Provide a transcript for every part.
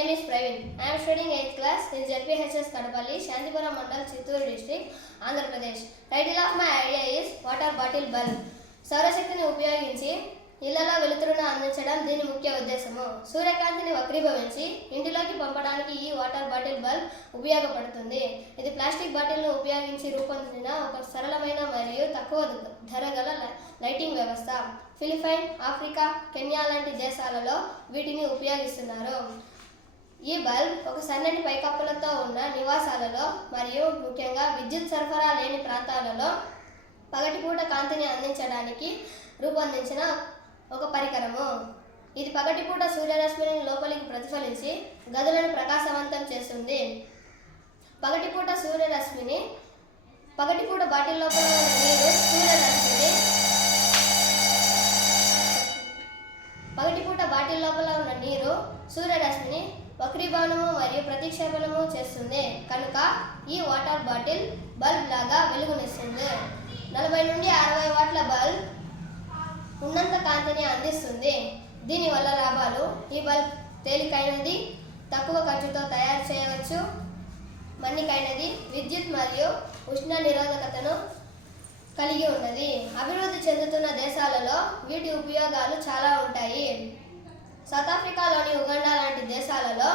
name is Praveen. I am studying 8th class in ZPHS Kadapalli, Shantipuram Mandal, Chittoor district, Andhra Pradesh. Title of my idea is water bottle bulb. సౌరశక్తిని ఉపయోగించి ఇళ్లలో వెలుతురును అందించడం దీని ముఖ్య ఉద్దేశము. సూర్యకాంతిని వక్రీభవించి ఇంటిలోకి పంపడానికి ఈ వాటర్ బాటిల్ బల్బ్ ఉపయోగపడుతుంది. ఇది ప్లాస్టిక్ బాటిల్ను ఉపయోగించి రూపొందించిన ఒక సరళమైన మరియు తక్కువ ధర గల లైటింగ్ వ్యవస్థ. ఫిలిప్పైన్, ఆఫ్రికా, కెన్యా లాంటి దేశాలలో వీటిని ఉపయోగిస్తున్నారు. ఈ బల్బ్ ఒక సన్నటి పైకప్పులతో ఉన్న నివాసాలలో మరియు ముఖ్యంగా విద్యుత్ సరఫరా లేని ప్రాంతాలలో పగటిపూట కాంతిని అందించడానికి రూపొందించిన ఒక పరికరము. ఇది పగటిపూట సూర్యరశ్మిని లోపలికి ప్రతిఫలించి గదులను ప్రకాశవంతం చేస్తుంది. పగటిపూట బాటిల్ లోపల ఉన్న నీరు సూర్యరశ్మిని వక్రీభవనము మరియు ప్రతిక్షేపణము చేస్తుంది. కనుక ఈ వాటర్ బాటిల్ బల్బ్ లాగా వెలుగునిస్తుంది. 40 నుండి 60 వాట్ల బల్బ్ ఉన్నంత కాంతిని అందిస్తుంది. దీనివల్ల లాభాలు: ఈ బల్బ్ తేలికైనది, తక్కువ ఖర్చుతో తయారు చేయవచ్చు, మన్నికైనది, విద్యుత్ మరియు ఉష్ణ నిరోధకతను కలిగి ఉన్నది. అభివృద్ధి చెందుతున్న దేశాలలో వీటి ఉపయోగాలు చాలా ఉంటాయి. సౌత్ ఆఫ్రికాలోని ఉగాండా లాంటి దేశాలలో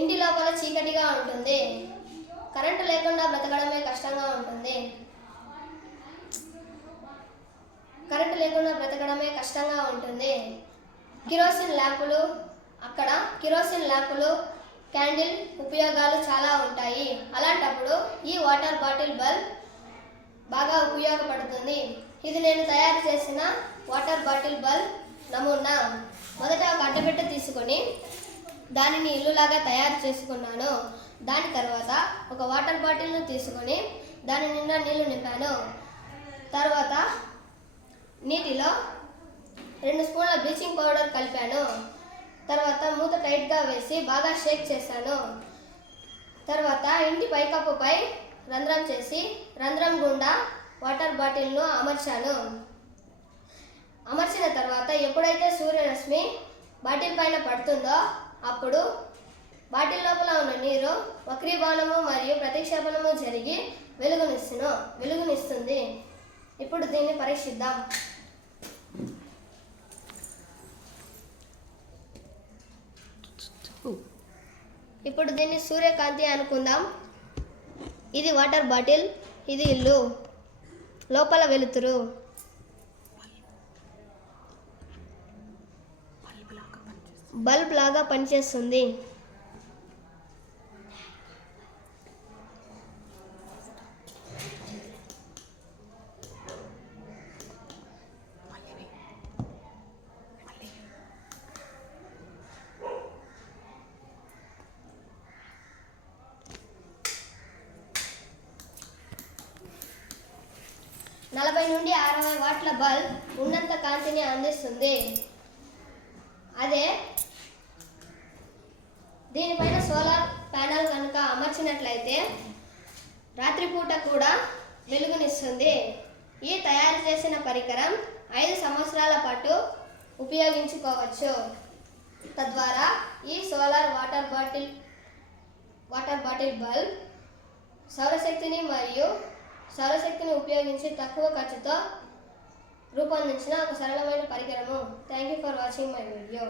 ఇంటి లోపల చీకటిగా ఉంటుంది. కరెంటు లేకుండా బ్రతకడమే కష్టంగా ఉంటుంది. కిరోసిన్ ల్యాంపులు, క్యాండిల్ ఉపయోగాలు చాలా ఉంటాయి. అలాంటప్పుడు ఈ వాటర్ బాటిల్ బల్బ్ బాగా ఉపయోగపడుతుంది. ఇది నేను తయారు చేసిన వాటర్ బాటిల్ బల్బ్ నమూనా. మొదట ఒక అట్టపెట్టె తీసుకొని దానిని ఇల్లులాగా తయారు చేసుకున్నాను. దాని తర్వాత ఒక వాటర్ బాటిల్ను తీసుకొని దాని నిండా నీళ్లు నింపాను. తర్వాత నీటిలో 2 స్పూన్ల బ్లీచింగ్ పౌడర్ కలిపాను. తర్వాత మూత టైట్గా వేసి బాగా షేక్ చేశాను. తర్వాత ఇంటి పైకప్పుపై రంధ్రం చేసి రంధ్రం గుండా వాటర్ బాటిల్ను అమర్చాను. అమర్చిన తర్వాత ఎప్పుడైతే సూర్యరశ్మి బాటిల్ పైన పడుతుందో అప్పుడు బాటిల్ లోపల ఉన్న నీరు వక్రీభవనము మరియు ప్రతిక్షేపణము జరిగి వెలుగునిస్తుంది. ఇప్పుడు దీన్ని పరీక్షిద్దాం. ఇప్పుడు దీన్ని సూర్యకాంతి అనుకుందాం. ఇది వాటర్ బాటిల్, ఇది ఇల్లు, లోపల వెలుతురు. బల్బ్ లాగా పనిచేస్తుంది. నలభై నుండి 60 వాట్ల బల్బ్ ఉన్నంత కాంతిని అందిస్తుంది. అదే దీనిపైన సోలార్ ప్యానెల్ కనుక అమర్చినట్లయితే రాత్రిపూట కూడా వెలుగునిస్తుంది. ఈ తయారు చేసిన పరికరం 5 సంవత్సరాల పాటు ఉపయోగించుకోవచ్చు. తద్వారా ఈ సోలార్ వాటర్ బాటిల్ బల్బ్ సౌరశక్తిని ఉపయోగించి తక్కువ ఖర్చుతో రూపొందించిన ఒక సరళమైన పరికరము. Thank you for watching my video.